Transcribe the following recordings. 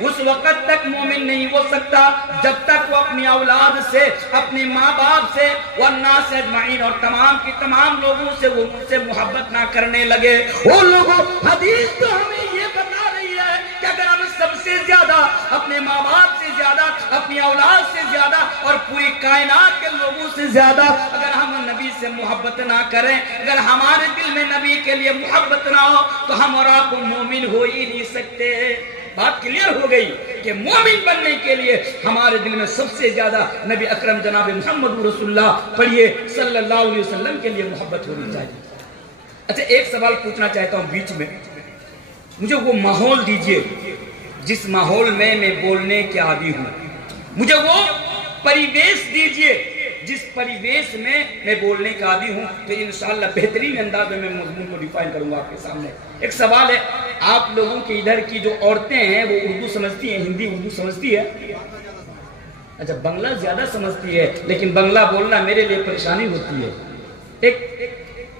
اس وقت تک مومن نہیں ہو سکتا جب تک وہ اپنی اولاد سے، اپنے ماں باپ سے، والناس اجمعین اور تمام کی تمام لوگوں سے وہ ان سے محبت نہ کرنے لگے۔ وہ لوگوں، حدیث تو ہمیں یہ بتا رہی ہے کہ اگر ہم سب سے زیادہ، اپنے ماں باپ سے زیادہ، اپنی اولاد سے زیادہ اور پوری کائنات کے لوگوں سے زیادہ اگر ہم نبی سے محبت نہ کریں، اگر ہمارے دل میں نبی کے لیے محبت نہ ہو تو ہم اور آپ مومن ہو ہی نہیں سکتے۔ بات کلیئر ہو گئی کہ مومن بننے کے لیے ہمارے دل میں سب سے زیادہ نبی اکرم جناب محمد رسول اللہ پڑھیے صلی اللہ علیہ وسلم کے لیے محبت ہونی چاہیے۔ اچھا ایک سوال پوچھنا چاہتا ہوں بیچ میں، مجھے وہ ماحول دیجئے جس ماحول میں میں بولنے کے عادی ہوں، مجھے وہ پریویش دیجئے جس پریویش میں بولنے کا عادی ہوں، تو انشاءاللہ بہترین انداز میں مضمون کو ڈیفائن کروں گا آپ کے سامنے۔ ایک سوال ہے، آپ لوگوں کے ادھر کی جو عورتیں ہیں وہ اردو سمجھتی ہیں، ہندی اردو سمجھتی ہے؟ اچھا بنگلہ زیادہ سمجھتی ہے، لیکن بنگلہ بولنا میرے لیے پریشانی ہوتی ہے،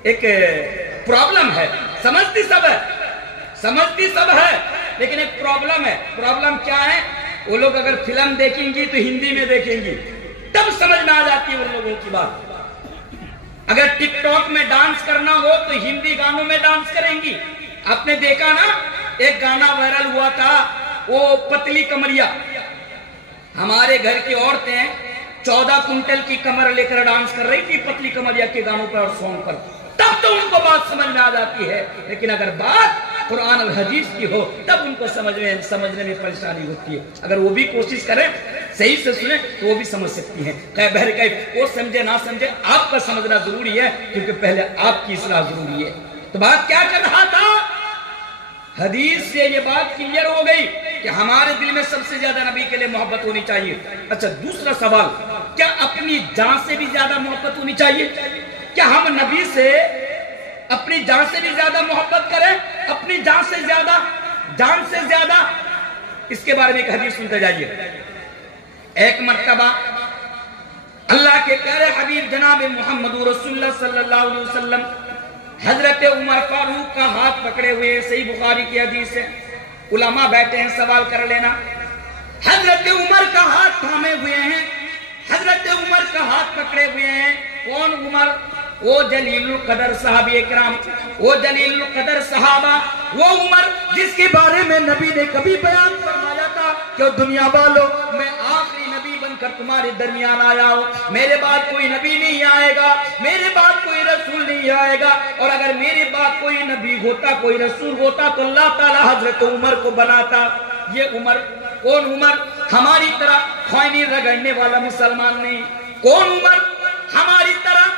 ایک پرابلم ہے۔ سمجھتی سب ہے لیکن ایک پرابلم ہے۔ پرابلم کیا ہے؟ وہ لوگ اگر فلم دیکھیں گی تو ہندی میں دیکھیں گی، تب سمجھ میں آ جاتی ہے ان لوگوں کی بات۔ اگر ٹک ٹاک میں ڈانس کرنا ہو تو ہندی گانوں میں ڈانس کریں گی۔ آپ نے دیکھا نا ایک گانا وائرل ہوا تھا، وہ پتلی کمریا، ہمارے گھر کی عورتیں 14 کنٹل کی کمر لے کر ڈانس کر رہی تھی پتلی کمریا کے گانوں پر اور سانگ پر، تب تو ان کو بات سمجھ میں آ جاتی ہے۔ لیکن اگر بات قرآن اور حدیث کی ہو تب ان کو سمجھنے میں پریشانی ہوتی ہے۔ اگر وہ بھی کوشش کریں صحیح سے سنیں تو وہ بھی سمجھ سکتی ہیں۔ بہرکیف وہ سمجھے نہ سمجھے آپ کا سمجھنا ضروری ہے، کیونکہ پہلے آپ کی اصلاح ضروری ہے۔ تو بات کیا کر رہا تھا؟ حدیث سے یہ بات کلیئر ہو گئی کہ ہمارے دل میں سب سے زیادہ نبی کے لیے محبت ہونی چاہیے۔ اچھا دوسرا سوال، کیا اپنی جان سے بھی زیادہ محبت ہونی چاہیے؟ کیا ہم نبی سے اپنی جان سے بھی زیادہ محبت کریں؟ اپنی جان سے زیادہ اس کے بارے میں ایک حدیث سنتے جائیے۔ ایک مرتبہ اللہ کے پیارے حبیب جناب محمد رسول اللہ صلی اللہ علیہ وسلم حضرت عمر فاروق کا ہاتھ پکڑے ہوئے ہیں، صحیح بخاری کی حدیث ہے، علماء بیٹھے ہیں سوال کر لینا۔ حضرت عمر کا ہاتھ تھامے ہوئے ہیں، حضرت عمر کا ہاتھ پکڑے ہوئے ہیں۔ کون عمر؟ وہ جلیل القدر صحابہ اکرام، وہ جلیل القدر صحابہ، وہ عمر جس کے بارے میں نبی نے کبھی بیان فرمایا تھا کہ دنیا والوں میں آخری نبی بن کر تمہارے درمیان آیا ہوں، میرے بعد کوئی نبی نہیں آئے گا، میرے بعد کوئی رسول نہیں آئے گا، اور اگر میرے بعد کوئی نبی ہوتا، کوئی رسول ہوتا تو اللہ تعالی حضرت عمر کو بناتا۔ یہ عمر کون؟ عمر ہماری طرح خائنی رگڑنے والا مسلمان نہیں۔ کون عمر؟ ہماری طرح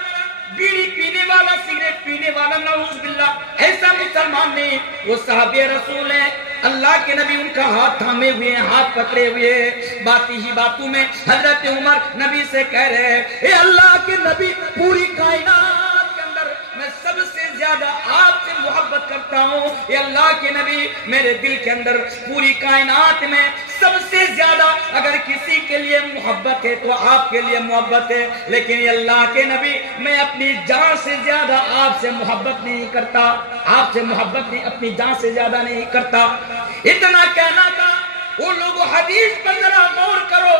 بیڑی پینے والا، سگریٹ پینے والا، نعوذ باللہ، ایسا مسلمان نہیں۔ وہ صحابہ رسول ہیں، اللہ کے نبی ان کا ہاتھ تھامے ہوئے ہیں، ہاتھ پکڑے ہوئے ہیں۔ باتی ہی باتوں میں حضرت عمر نبی سے کہہ رہے ہیں، اے اللہ کے نبی، پوری کائنات کے اندر میں سب سے زیادہ آپ سے محبت کرتا ہوں۔ اے اللہ کے نبی، میرے دل کے اندر پوری کائنات میں سب سے زیادہ اگر کسی کے لیے محبت ہے تو آپ کے لیے محبت ہے، لیکن اے اللہ کے نبی، میں اپنی جان سے زیادہ آپ سے محبت نہیں کرتا، آپ سے محبت نہیں، اپنی جان سے زیادہ نہیں کرتا۔ اتنا کہنا تھا۔ وہ لوگ حدیث پر ذرا غور کرو،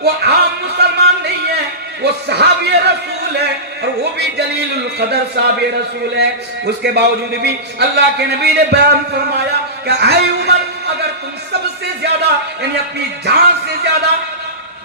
وہ عام مسلمان نہیں ہے، وہ صحابی رسول ہے، اور وہ بھی جلیل القدر صحابی رسول ہے۔ اس کے باوجود بھی اللہ کے نبی نے بیان فرمایا کہ اے عمر، اگر تم سب سے زیادہ یعنی اپنی جان سے زیادہ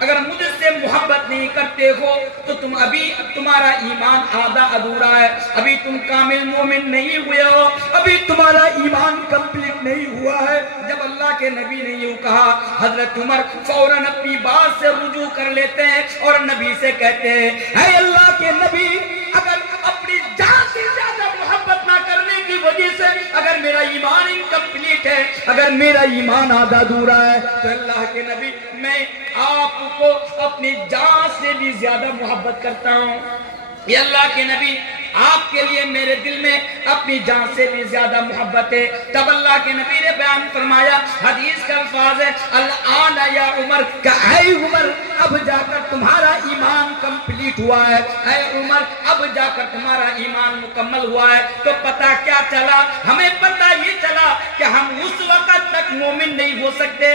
اگر مجھ سے محبت نہیں کرتے ہو تو تم ابھی تمہارا ایمان آدھا ادھورا ہے، ابھی تم کامل مومن نہیں ہوئے ہو، ابھی تمہارا ایمان کمپلیٹ نہیں ہوا ہے۔ جب اللہ کے نبی نے یوں کہا، حضرت عمر فوراً اپنی بات سے رجوع کر لیتے ہیں اور نبی سے کہتے ہیں، اے اللہ کے نبی، اگر اپنی جان سے زیادہ محبت نہ کرنے کی وجہ سے اگر میرا ایمان انکمپلیٹ ہے، اگر میرا ایمان آدھا ادھورا ہے، تو اللہ کے نبی، میں آپ کو اپنی جان سے بھی زیادہ محبت کرتا ہوں۔ یہ اللہ کے نبی، آپ کے لیے میرے دل میں اپنی جان سے بھی زیادہ محبت ہے۔ تب اللہ کے نبی نے بیان فرمایا، حدیث کا الفاظ ہے، الآن یا عمر، کہ اے عمر، اب جا کر تمہارا ایمان کمپلیٹ ہوا ہے، اے عمر، اب جا کر تمہارا ایمان مکمل ہوا ہے۔ تو پتہ کیا چلا؟ ہمیں پتہ یہ چلا کہ ہم اس وقت تک مومن نہیں ہو سکتے